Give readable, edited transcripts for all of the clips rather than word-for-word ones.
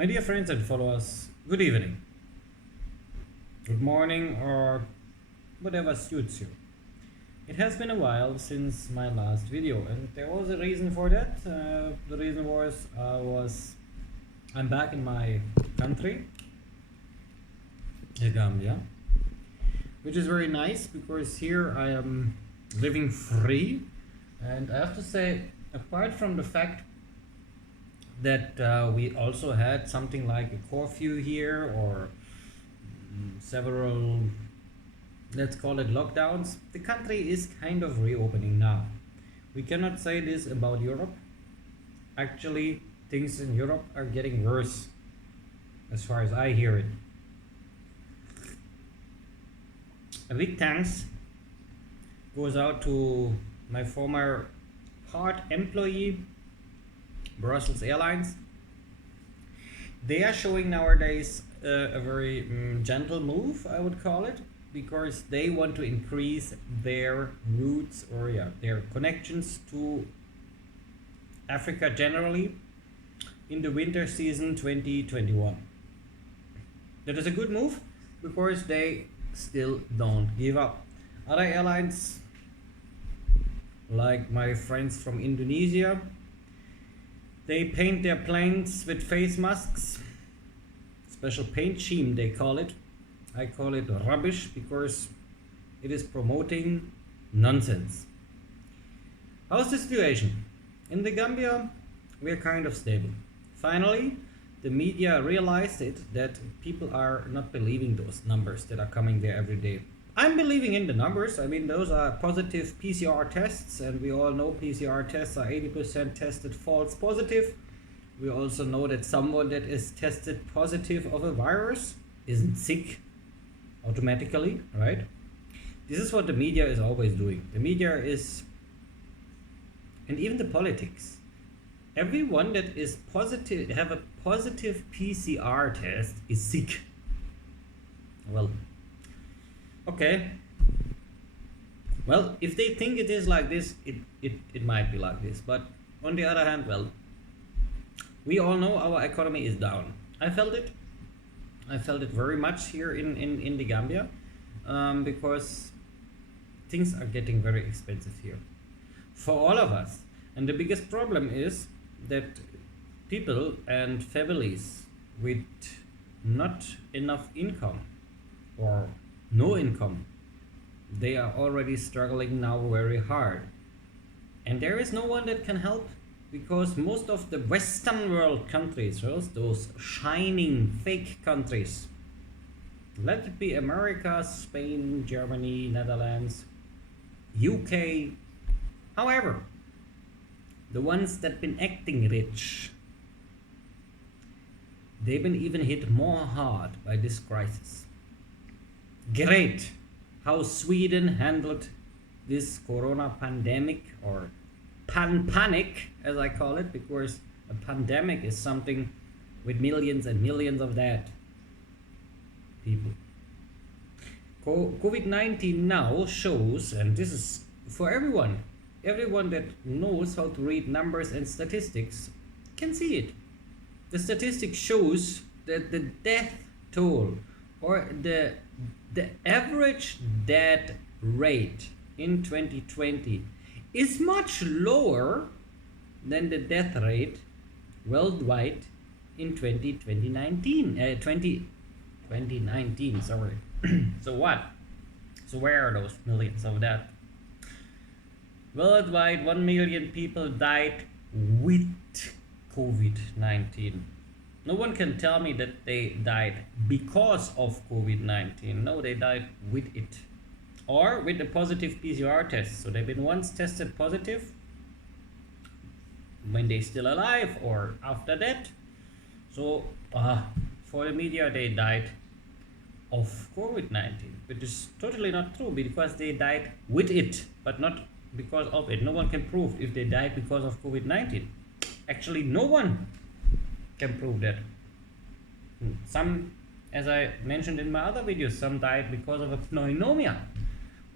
My dear friends and followers, good evening, good morning, or whatever suits you. It has been a while since my last video, and there was a reason for that. The reason was I'm back in my country, the Gambia, which is very nice because here I am living free, and I have to say, apart from the fact that we also had something like a curfew here or several, let's call it lockdowns, the country is kind of reopening now. We cannot say this about Europe. Actually, things in Europe are getting worse as far as I hear it. A big thanks goes out to my former part employee, Brussels Airlines. They are showing nowadays a very gentle move, I would call it, because they want to increase their routes or their connections to Africa generally in the winter season 2021. That is a good move because they still don't give up. Other airlines, like my friends from Indonesia, they paint their planes with face masks, special paint scheme they call it. I call it rubbish because it is promoting nonsense. How's the situation? In the Gambia, we are kind of stable. Finally, the media realized that people are not believing those numbers that are coming there every day. I'm believing in the numbers. I mean, those are positive PCR tests, and we all know PCR tests are 80% tested false positive. We also know that someone that is tested positive of a virus isn't sick automatically, right? This is what the media is always doing. The media is, and even the politics, everyone that is positive, have a positive PCR test is sick. Well, okay. Well, if they think it is like this, it might be like this. But on the other hand, well, we all know our economy is down. I felt it. I felt it very much here in the Gambia because things are getting very expensive here for all of us. And the biggest problem is that people and families with not enough income or no income, they are already struggling now very hard. And there is no one that can help because most of the Western world countries, those shining fake countries, let it be America, Spain, Germany, Netherlands, UK, however, the ones that been acting rich, they've been even hit more hard by this crisis. Great how Sweden handled this corona pandemic, or panic as I call it, because a pandemic is something with millions and millions of dead people. COVID-19 now shows, and this is for everyone that knows how to read numbers and statistics can see it. The statistics shows that the death toll, or the average death rate in 2020 is much lower than the death rate worldwide in 2019, sorry. So what? So where are those millions of that? Worldwide, 1 million people died with COVID-19. No one can tell me that they died because of COVID-19. No, they died with it. Or with a positive PCR test. So they've been once tested positive when they're still alive or after that. So for the media, they died of COVID-19, which is totally not true because they died with it, but not because of it. No one can prove if they died because of COVID-19. Actually, no one can prove that. Some, as I mentioned in my other videos, some died because of a pneumonia,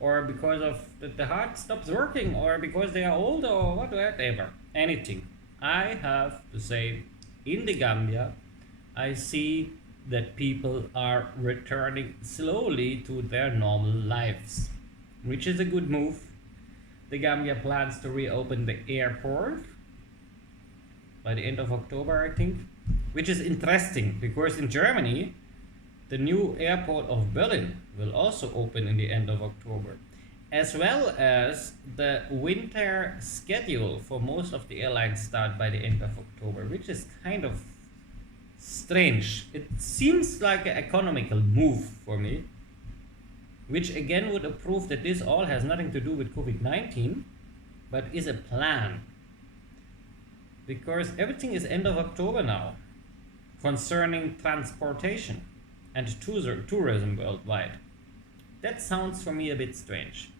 or because of the heart stops working, or because they are old, or whatever, anything. I have to say, in the Gambia, I see that people are returning slowly to their normal lives, which is a good move. The Gambia plans to reopen the airport by the end of October, I think, which is interesting because in Germany, the new airport of Berlin will also open in the end of October, as well as the winter schedule for most of the airlines start by the end of October, which is kind of strange. It seems like an economical move for me, which again would prove that this all has nothing to do with COVID-19, but is a plan. Because everything is end of October now concerning transportation and tourism worldwide. That sounds for me a bit strange.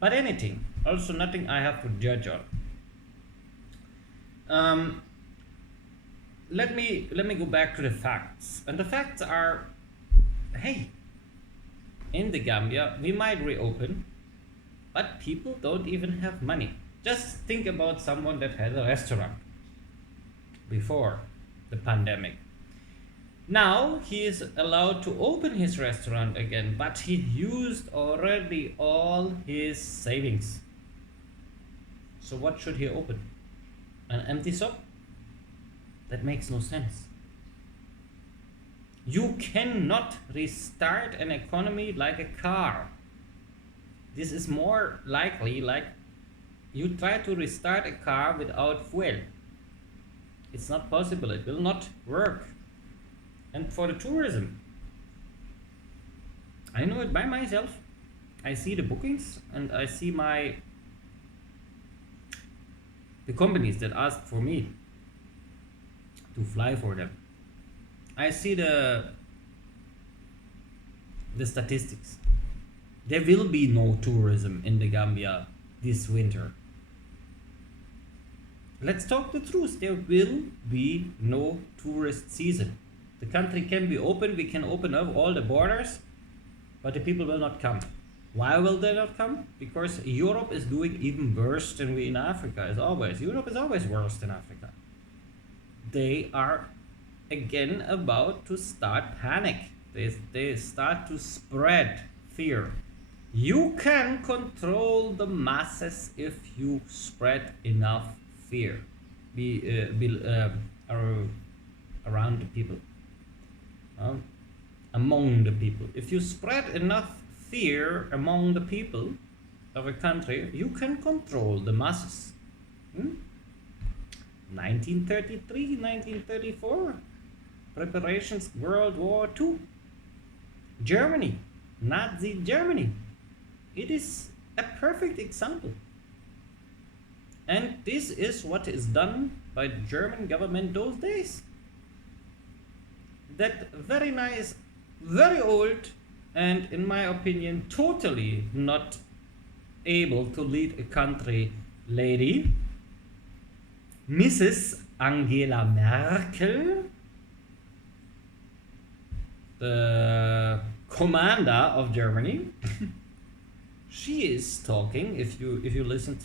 But anything, also nothing I have to judge on. Let me go back to the facts. And the facts are, hey, in the Gambia we might reopen, but people don't even have money. Just think about someone that had a restaurant before the pandemic. Now he is allowed to open his restaurant again, but he used already all his savings. So what should he open? An empty shop? That makes no sense. You cannot restart an economy like a car. This is more likely like you try to restart a car without fuel. It's not possible, it will not work. And for the tourism, I know it by myself. I see the bookings and I see the companies that ask for me to fly for them. I see the statistics. There will be no tourism in the Gambia this winter. Let's talk the truth. There will be no tourist season. The country can be open, we can open up all the borders, but the people will not come. Why will they not come? Because Europe is doing even worse than we in Africa, as always. Europe is always worse than Africa. They are again about to start panic. They start to spread fear. You can control the masses if you spread enough fear around the people. Among the people. If you spread enough fear among the people of a country, you can control the masses. 1933, 1934, preparations World War II. Germany, Nazi Germany. It is a perfect example. And this is what is done by the German government those days. That very nice, very old, and in my opinion, totally not able to lead a country lady, Mrs. Angela Merkel, the commander of Germany, she is talking. If you listened,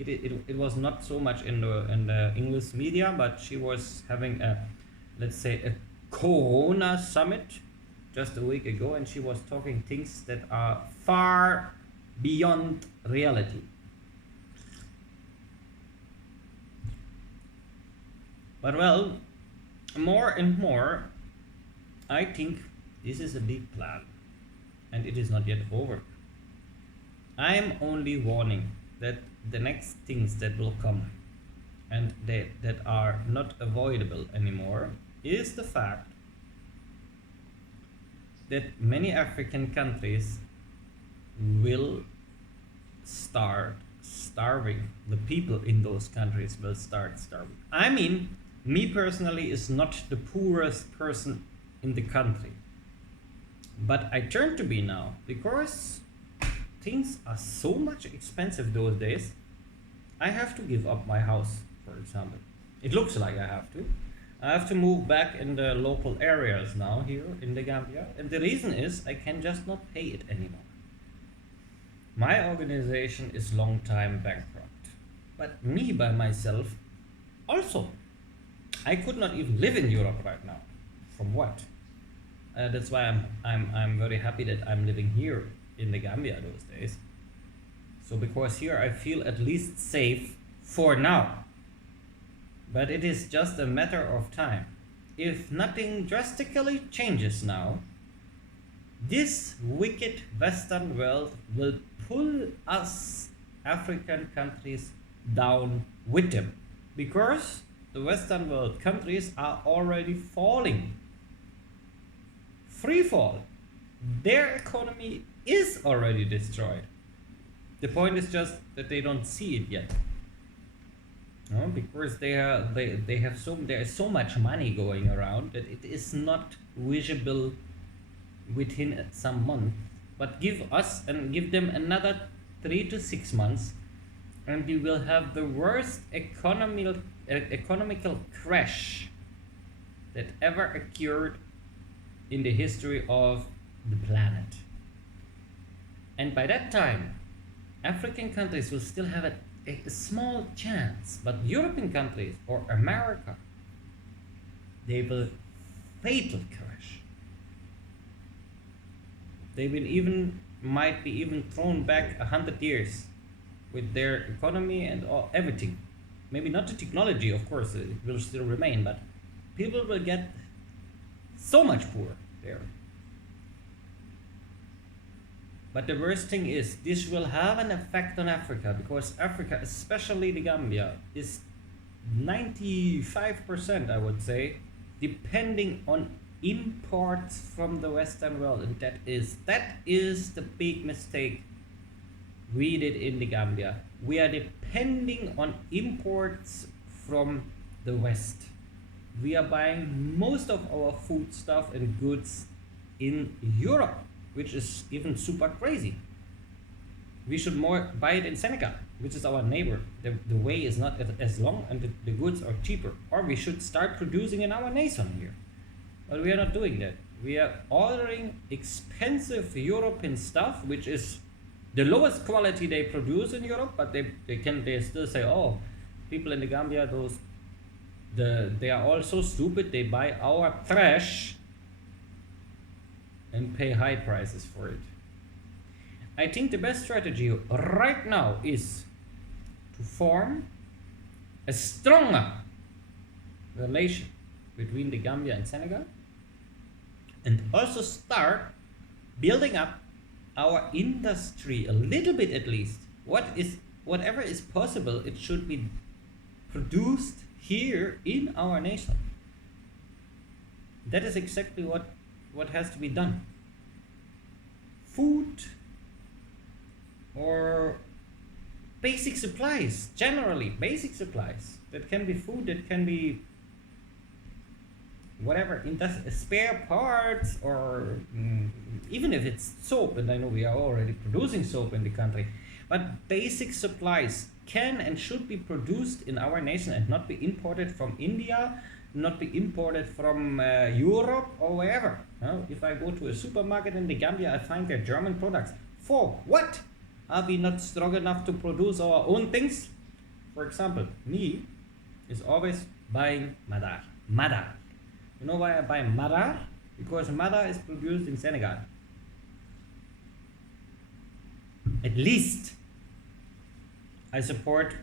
it was not so much in the English media, but she was having a, let's say, a Corona summit just a week ago, and she was talking things that are far beyond reality. But well, more and more, I think this is a big plan, and it is not yet over. I am only warning that the next things that will come, and that are not avoidable anymore, is the fact that many African countries will start starving. The people in those countries will start starving. I mean, me personally is not the poorest person in the country, but I turn to be now because things are so much expensive those days. I have to give up my house, for example. It looks like I have to. I have to move back in the local areas now here in the Gambia, and the reason is I can just not pay it anymore. My organization is long time bankrupt, but me by myself also. I could not even live in Europe right now. from what? That's why I'm very happy that I'm living here in the Gambia those days. So because here I feel at least safe for now. But it is just a matter of time. If nothing drastically changes now, this wicked Western world will pull us African countries down with them. Because the Western world countries are already falling. Free fall. Their economy is already destroyed. The point is just that they don't see it yet. No, because there is so much money going around that it is not visible within some months. But give them another 3 to 6 months, and we will have the worst economical crash that ever occurred in the history of the planet. And by that time, African countries will still have a small chance, but European countries or America, they will fatal crash. They will might be even thrown back 100 years with their economy and everything. Maybe not the technology, of course, it will still remain, but people will get so much poor there. But the worst thing is, this will have an effect on Africa, because Africa, especially the Gambia, is 95%, I would say, depending on imports from the Western world. And that is the big mistake we did in the Gambia. We are depending on imports from the West. We are buying most of our food stuff and goods in Europe, which is even super crazy. We should more buy it in Senegal, which is our neighbor. The way is not as long and the goods are cheaper. Or we should start producing in our nation here. But we are not doing that. We are ordering expensive European stuff, which is the lowest quality they produce in Europe, but they still say, oh, people in the Gambia, they are all so stupid, they buy our trash and pay high prices for it. I think the best strategy right now is to form a stronger relation between the Gambia and Senegal, and also start building up our industry a little bit at least. Whatever is possible, it should be produced here in our nation. That is exactly what has to be done. Food or basic supplies, generally basic supplies. That can be food, that can be whatever, spare parts, or even if it's soap, and I know we are already producing soap in the country, but basic supplies can and should be produced in our nation and not be imported from India, not be imported from Europe or wherever. If I go to a supermarket in the Gambia, I find their German products. For what? Are we not strong enough to produce our own things? For example, me is always buying madar. Madar. You know why I buy madar? Because madar is produced in Senegal. At least I support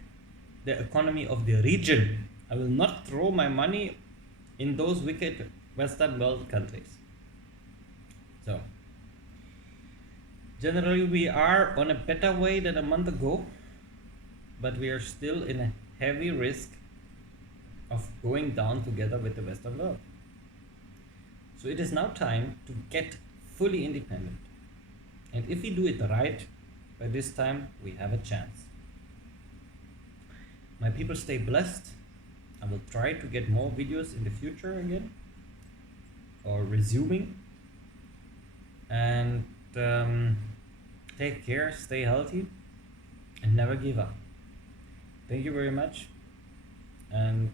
the economy of the region. I will not throw my money in those wicked Western world countries. So, generally we are on a better way than a month ago, but we are still in a heavy risk of going down together with the Western world. So it is now time to get fully independent. And if we do it right, by this time we have a chance. My people, stay blessed. I will try to get more videos in the future again, or resuming. And take care, stay healthy, and never give up. Thank you very much, and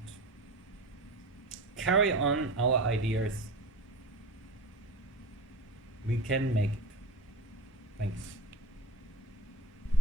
carry on our ideas. We can make it. Thanks.